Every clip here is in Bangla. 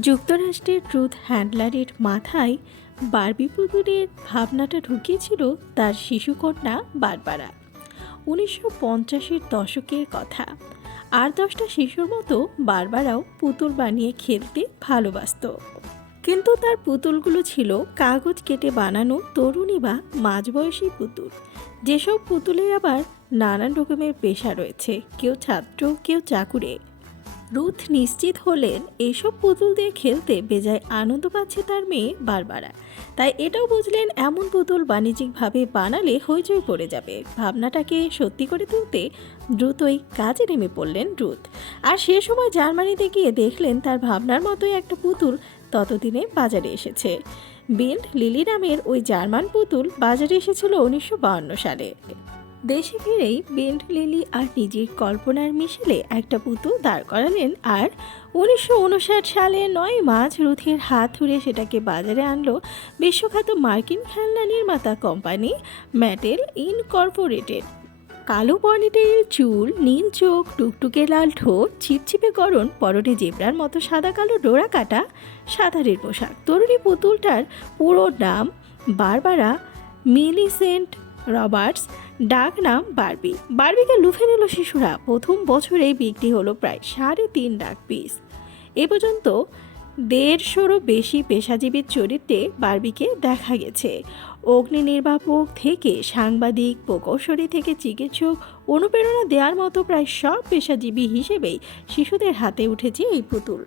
যুক্তরাষ্ট্রের ট্রুথ হ্যান্ডলারের মাথায় বারবি পুতুলের ভাবনাটা ঢুকিয়েছিল তার শিশুকন্যা বারবারা উনিশশো পঞ্চাশের দশকের কথা। আর দশটা শিশুর মতো বারবারাও পুতুল বানিয়ে খেলতে ভালোবাসতো। কিন্তু তার পুতুলগুলো ছিল কাগজ কেটে বানানো তরুণী বা মাঝবয়সী পুতুল। যেসব পুতুলের আবার নানান রকমের পেশা রয়েছে, কেউ ছাত্র, কেউ চাকুরে। রুথ নিশ্চিত হলেন এইসব পুতুল দিয়ে খেলতে বেজায় আনন্দ পাচ্ছে তার মেয়ে বারবারা। তাই এটাও বুঝলেন এমন পুতুল বাণিজ্যিকভাবে বানালে হইচই পড়ে যাবে। ভাবনাটাকে সত্যি করে তুলতে দ্রুতই কাজে নেমে পড়লেন রুথ। আর সে সময় জার্মানিতে গিয়ে দেখলেন তার ভাবনার মতোই একটা পুতুল ততদিনে বাজারে এসেছে। বিল্ড লিলি নামের ওই জার্মান পুতুল বাজারে এসেছিল উনিশশো সালে। দেশে ফিরেই বেন্ট লিলি আর নিজের কল্পনার মিশেলে একটা পুতুল দাঁড় করালেন আর উনিশশো উনষাট সালে নয় মার্চ রুথের হাত ধরে সেটাকে বাজারে আনলো বিশ্বখ্যাত মার্কিন খেলনা নির্মাতা কোম্পানি ম্যাটেল ইনকর্পোরেটেড। কালো পনিটেল চুল, নীল চোখ, টুকটুকে লাল ঠোঁট, ছিপছিপে গরম পরনে জেব্রার মতো সাদা কালো ডোরা কাটা, সাঁতারের পোশাক। তরুণী পুতুলটার পুরো নাম বারবারা মিলিসেন্ট রবার্টস, ডাক নাম বার্বি। বার্বিকে লুফে নিল শিশুরা। প্রথম বছরেই বিক্রি হলো প্রায় সাড়ে তিন লাখ পিস এ পর্যন্ত দেড়শোরও বেশি পেশাজীবীর চরিত্রে বার্বিকে দেখা গেছে। অগ্নি নির্বাপক থেকে সাংবাদিক, প্রকৌশলী থেকে চিকিৎসক, অনুপ্রেরণা দেওয়ার মতো প্রায় সব পেশাজীবী হিসেবেই শিশুদের হাতে উঠেছে এই পুতুল।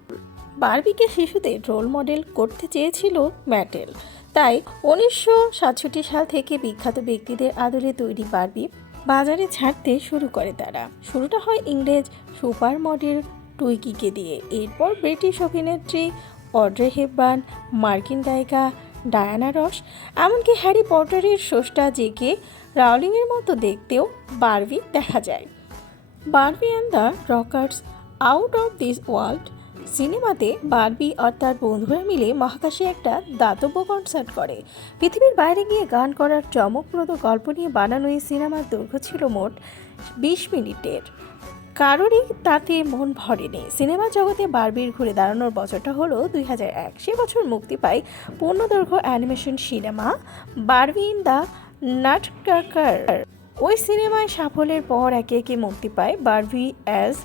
বারবিকে শিশুদের রোল মডেল করতে চেয়েছিল ম্যাটেল। তাই উনিশশো সাতষট্টি সাল থেকে বিখ্যাত ব্যক্তিদের আদলে তৈরি বার্বি বাজারে ছাড়তে শুরু করে তারা। শুরুটা হয় ইংরেজ সুপার মডেল টুইকিকে দিয়ে। এরপর ব্রিটিশ অভিনেত্রী অড্রে হেববার্ন মার্কিন গায়িকা ডায়ানা রস, এমনকি হ্যারি পটারের স্রষ্টা জেকে রাউলিংয়ের মতো দেখতেও বারবি দেখা যায়। Barbie and the Rockers, out of this world সিনেমাতে বারবি আর তার বন্ধুরা মিলে মহাকাশে একটা দাতব্য কনসার্ট করে। পৃথিবীর বাইরে গিয়ে গান করার চমকপ্রদ গল্প নিয়ে বানানো এই সিনেমার দৈর্ঘ্য ছিল মোট বিশ মিনিটের। কারোরই তাতে মন ভরেনি। সিনেমা জগতে বারবির ঘুরে দাঁড়ানোর বছরটা হলো দুই হাজার এক। সে বছর মুক্তি পায় পূর্ণদৈর্ঘ্য animation cinema Barbie in the Nutcracker. ওই সিনেমায় সাফল্যের পর একে একে মুক্তি পায় Barbie as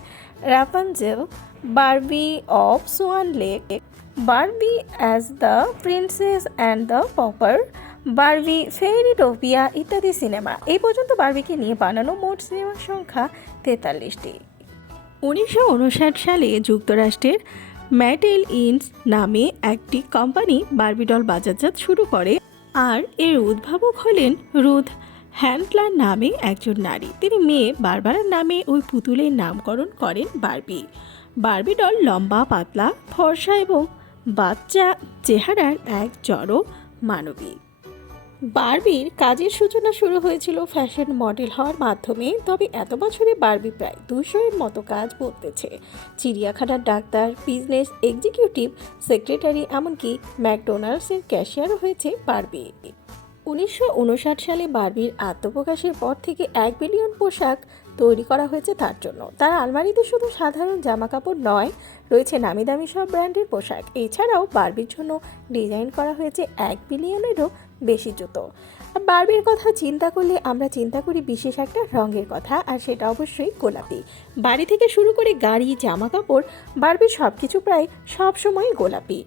Rapunzel Barbie of Swan Lake Barbie as the Princess and the Pauper Barbie Fairytopia ইত্যাদি সিনেমা এই পর্যন্ত বারবিকে নিয়ে বানানো মোট সিনেমার সংখ্যা তেতাল্লিশটি। উনিশশো উনষাট সালে যুক্তরাষ্ট্রের ম্যাটেল ইনস নামে একটি কোম্পানি বারবিডল বাজারজাত শুরু করে আর এর উদ্ভাবক হলেন রুথ হ্যান্ডলার নামে একজন নারী। তিনি মেয়ে বারবারার নামে ওই পুতুলের নামকরণ করেন বারবি। বারবি ডল লম্বা, পাতলা, ফর্সা এবং বাচ্চা চেহারার এক জড়ো মানবী। বার্বির কাজের সূচনা শুরু হয়েছিল ফ্যাশন মডেল হওয়ার মাধ্যমে, তবে এত বছরে বারবি প্রায় দুশো এর মতো কাজ করতেছে চিড়িয়াখানার ডাক্তার, বিজনেস এক্সিকিউটিভ, সেক্রেটারি, এমনকি ম্যাকডোনাল্ডসের ক্যাশিয়ারও হয়েছে বারবি উনিশশো উনষাট সালে বার্বির আত্মপ্রকাশের পর থেকে এক বিলিয়ন পোশাক তৈরি করা হয়েছে তার জন্য। তার আলমারিতে শুধু সাধারণ জামাকাপড় নয়, রয়েছে নামি দামি সব ব্র্যান্ডের পোশাক। এছাড়াও বার্বির জন্য ডিজাইন করা হয়েছে এক বিলিয়নেরও বেশি জুতো। বারবির কথা চিন্তা করলে আমরা চিন্তা করি বিশেষ একটা রঙের কথা, আর সেটা অবশ্যই গোলাপি। বাড়ি থেকে শুরু করে গাড়ি জামা কাপড় বার্বির সব কিছু প্রায় সব সময় গোলাপি।